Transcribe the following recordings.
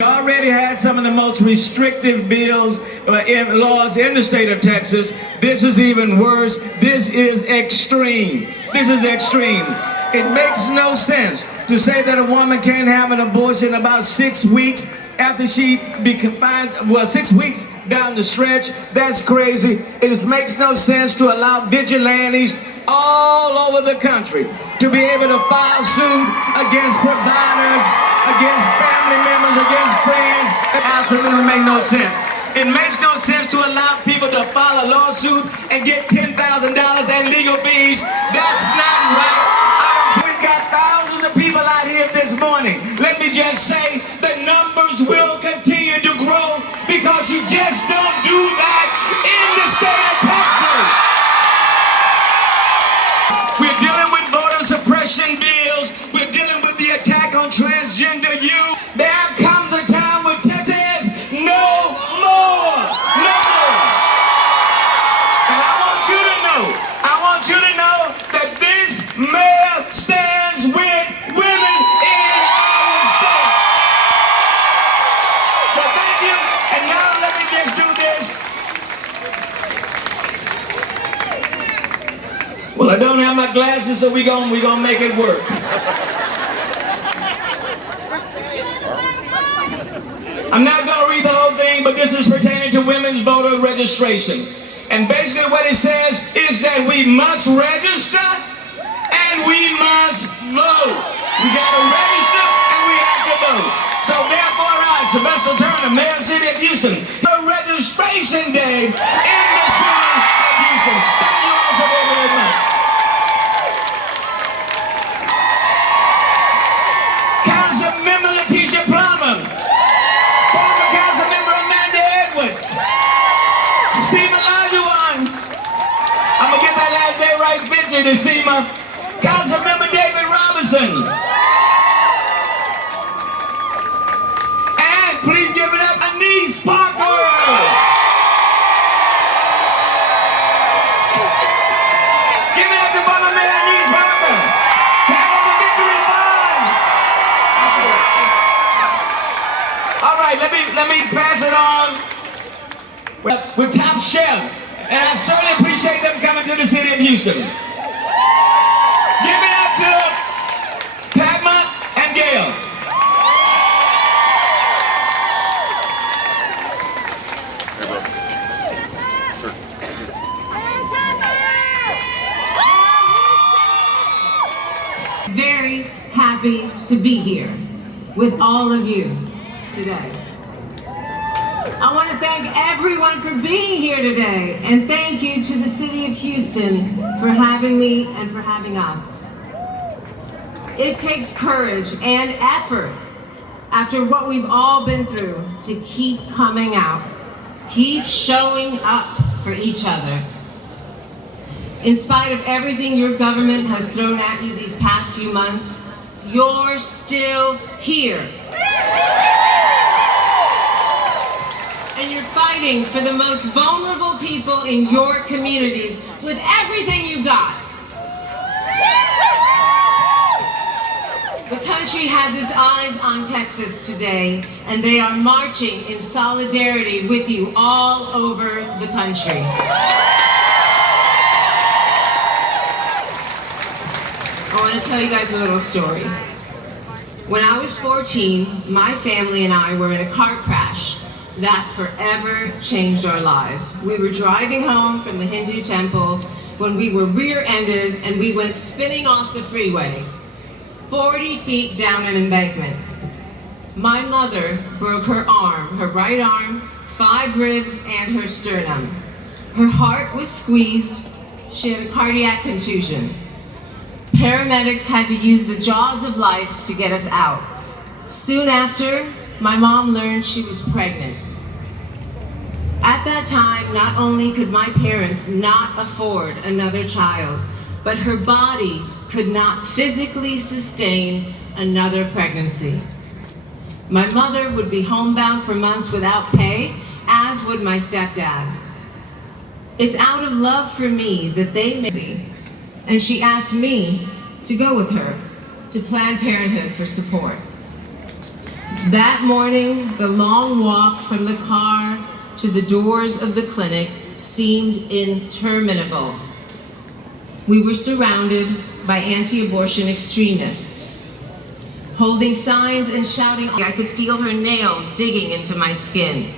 We already had some of the most restrictive bills in laws in the state of Texas. This is even worse. This is extreme. This is extreme. It makes no sense to say that a woman can't have an abortion about 6 weeks after she be confined, 6 weeks down the stretch. That's crazy. It just makes no sense to allow vigilantes all over the country to be able to file suit against providers, against family members, against friends. It absolutely makes no sense. It makes no sense to allow people to file a lawsuit and get $10,000 and legal fees. That's not right. We've got thousands of people out here this morning. Let me just say the numbers will continue to grow because you just don't do that in the state of Texas. We're dealing with voter suppression bills. We're dealing with the attack on transgender youth. There comes a time when Texas says no more. No more. And I want you to know that this mayor stands with women in our state. So thank you. And now let me just do this. Well, I don't have my glasses, so we're gonna make it work. I'm not gonna read the whole thing, but this is pertaining to women's voter registration. And basically what it says is that we must register and we must vote. We gotta register and we have to vote. So therefore I, Sylvester Turner, Mayor of the City of Houston, the registration day in the city of Houston. Thank you all so very, very much. Councilmember Letitia Plummer, former Councilmember Amanda Edwards, Seema Lajuan, I'm gonna get that last day right, picture to Seema, Councilmember David Robinson, and please give it up, Anise Parker. Give it up to former Mayor Anise Parker. Carry the victory flag. All right, let me pass it on with Top Chef, and I certainly appreciate them coming to the city of Houston. Give it up to Padma and Gail. Very happy to be here with all of you today. I want to thank everyone for being here today, and thank you to the City of Houston for having me and for having us. It takes courage and effort after what we've all been through to keep coming out, keep showing up for each other. In spite of everything your government has thrown at you these past few months, you're still here. And you're fighting for the most vulnerable people in your communities with everything you got. The country has its eyes on Texas today, and they are marching in solidarity with you all over the country. I want to tell you guys a little story. When I was 14, my family and I were in a car crash that forever changed our lives. We were driving home from the Hindu temple when we were rear-ended and we went spinning off the freeway, 40 feet down an embankment. My mother broke her arm, her right arm, 5 ribs, and her sternum. Her heart was squeezed. She had a cardiac contusion. Paramedics had to use the jaws of life to get us out. Soon after, my mom learned she was pregnant. At that time, not only could my parents not afford another child, but her body could not physically sustain another pregnancy. My mother would be homebound for months without pay, as would my stepdad. It's out of love for me that they made me, and she asked me to go with her to Planned Parenthood for support. That morning, the long walk from the car to the doors of the clinic seemed interminable. We were surrounded by anti-abortion extremists, holding signs and shouting. I could feel her nails digging into my skin.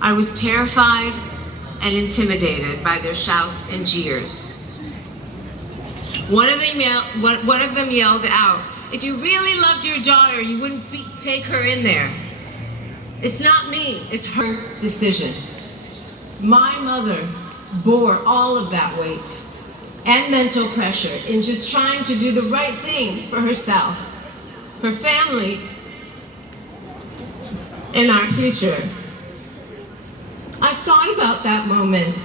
I was terrified and intimidated by their shouts and jeers. One of them yelled out, "If you really loved your daughter, you wouldn't take her in there. It's not me, it's her decision." My mother bore all of that weight and mental pressure in just trying to do the right thing for herself, her family, and our future. I've thought about that moment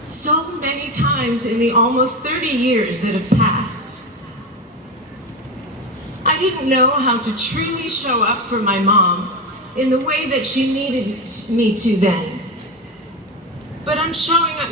so many times in the almost 30 years that have passed. I didn't know how to truly show up for my mom in the way that she needed me to then. But I'm showing up